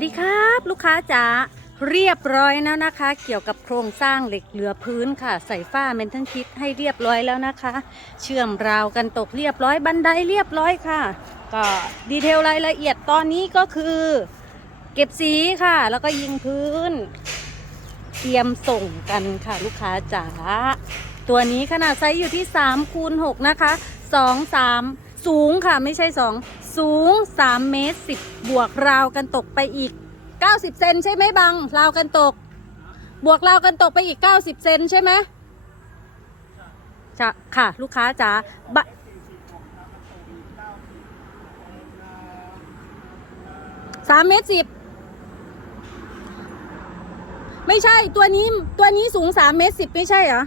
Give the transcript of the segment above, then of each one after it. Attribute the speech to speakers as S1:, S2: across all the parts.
S1: วัสดีครับ ลูกค้าจ๋าเรียบร้อยแล้วนะคะ เกี่ยวกับโครงสร้างเหล็กเหลือพื้นค่ะ ใส่ฝ้าเมนทัลคิดให้เรียบร้อยแล้วนะคะ เชื่อมราวกันตกเรียบร้อยบันไดเรียบร้อยค่ะ ก็ดีเทลรายละเอียดตอนนี้ก็คือ เก็บสีค่ะ แล้วก็ยิงพื้น เตรียมส่งกันค่ะ ลูกค้าจ๋าตัวนี้ขนาดไซส์อยู่ที่3คูณ6นะคะ 2 3 สูงค่ะไม่ใช่ 2 สูง3เมตร10 บวกราวกันตกไปอีก 90 เซนใช่ไหมบัง ราวกันตก บวกราวกันตกไปอีก 90 เซนใช่ไหมจะค่ะ ลูกค้าจ๋าบะสามเมตรสิบไม่ใช่ตัวนี้ตัวนี้สูงสามเมตรสิบไม่ใช่เหรอ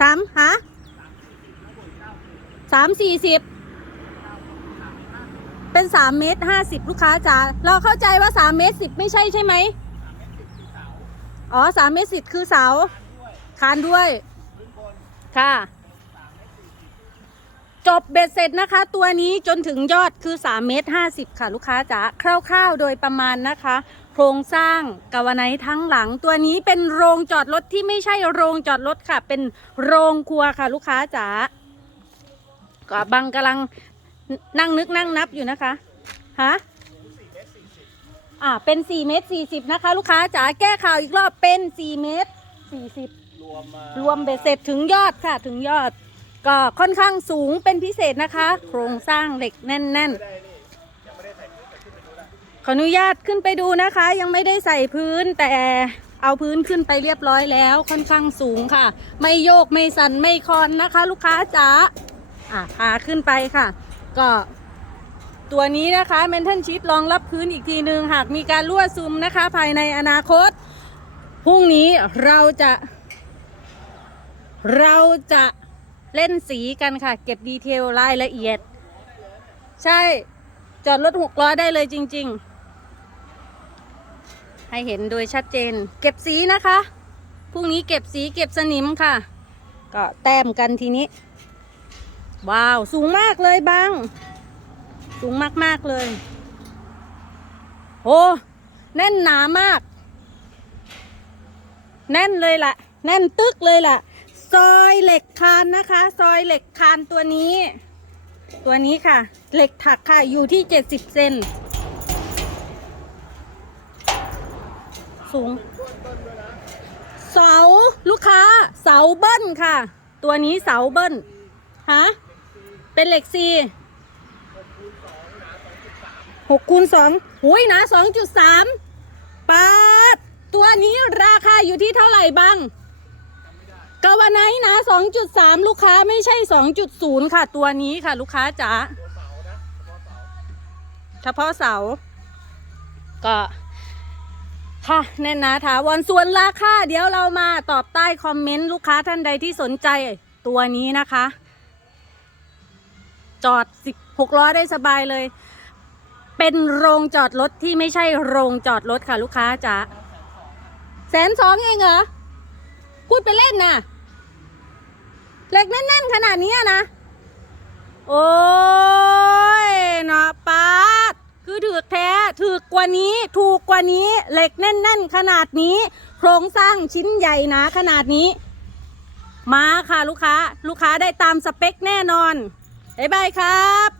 S1: สามฮะสามสี่สิบ เป็นสามเมตรห้าสิบลูกค้าจ๋าเราเข้าใจว่าสามเมตรสิบไม่ใช่ใช่ไหมอ๋อสามเมตรสิบคือเสาคานด้วย ค่ะ จบเบ็ดเสร็จนะคะ ตัวนี้จนถึงยอดคือ3เมตร50 ค่ะ ลูกค้าจ๋าคร่าวๆ โดยประมาณนะคะ โครงสร้างกาวไนท์ทั้งหลัง ตัวนี้เป็นโรงจอดรถที่ไม่ใช่โรงจอดรถค่ะ เป็นโรงครัวค่ะ ลูกค้าจ๋าก็บังกำลัง นั่งนึกนั่งนับอยู่นะคะฮะอ่าเป็น4เมตร40 นะคะ ลูกค้าจ๋าแก้ข่าวอีกรอบเป็น4เมตร40
S2: รวมร
S1: วมเบ็ดเสร็จถึงยอดค่ะถึงยอด ก็ค่อนข้างสูงเป็นพิเศษนะคะ โครงสร้างเหล็กแน่น
S2: ไม่ได้นี่ยังไม่ได้ใส่พื้นแต่ขึ้นไปดูได้
S1: ๆขออนุญาตขึ้นไปดูนะคะ ยังไม่ได้ใส่พื้นแต่เอาพื้นขึ้นไปเรียบร้อยแล้วค่อนข้างสูงค่ะ ไม่โยกไม่สั่นไม่คลอนนะคะ ลูกค้าจ๋าอะพาขึ้นไปค่ะ ก็ตัวนี้นะคะเมนทันชิ t รองรับพื้นอีกทีหนึ่งหากมีการรั่วซึมนะคะ ภายในอนาคตพรุ่งนี้เราจะ เราจะเล่นสีกันค่ะ เก็บดีเทลรายละเอียด ใช่จอดรถหกล้อได้เลยจริง ๆ ให้เห็นโดยชัดเจน เก็บสีนะคะพรุ่งนี้เก็บสีเก็บสนิมค่ะ ก็แต้มกันทีนี้ ว้าว สูงมากเลยบังสูงมาก ๆ เลยโอ้แน่นหนามาก แน่นเลยล่ะ แน่นตึกเลยล่ะ ซอยเหล็กคานนะคะ ซอยเหล็กคานตัวนี้ ตัวนี้ค่ะ เหล็กถักค่ะ อยู่ที่70เซน สูง เสาลูกค้า เสาเบิ้ลค่ะ ตัวนี้เสาเบิ้ลฮะ เป็นเหล็กซีหกคูณสองหุยนะสองจุดสามปาดตัวนี้ราคาอยู่ที่เท่าไหร่บ้างกาวาไนนะสองจุดสามลูกค้าไม่ใช่สองจุดศูนย์ค่ะ ตัวนี้ค่ะ ลูกค้าจ๋า
S2: เฉ
S1: พาะเสา ก็ค่ะแน่นนาถาวรส่วนราคาเดี๋ยวเรามาตอบใต้คอมเมนต์ลูกค้าท่านใดที่สนใจตัวนี้นะคะ จอดสิบหกล้อได้สบายเลย เป็นโรงจอดรถที่ไม่ใช่โรงจอดรถค่ะลูกค้าจ๋าแสนสองเองเหรอ พูดไปเล่นนะเหล็กแน่นๆขนาดนี้นะ โอ้ยเนาะป้าคือถือแท้ถือกว่านี้ถูกกว่านี้เหล็กแน่น ๆ ขนาดนี้ โครงสร้างชิ้นใหญ่นาขนาดนี้ มาค่ะลูกค้า ลูกค้าได้ตามสเปคแน่นอน บ๊ายบายครับ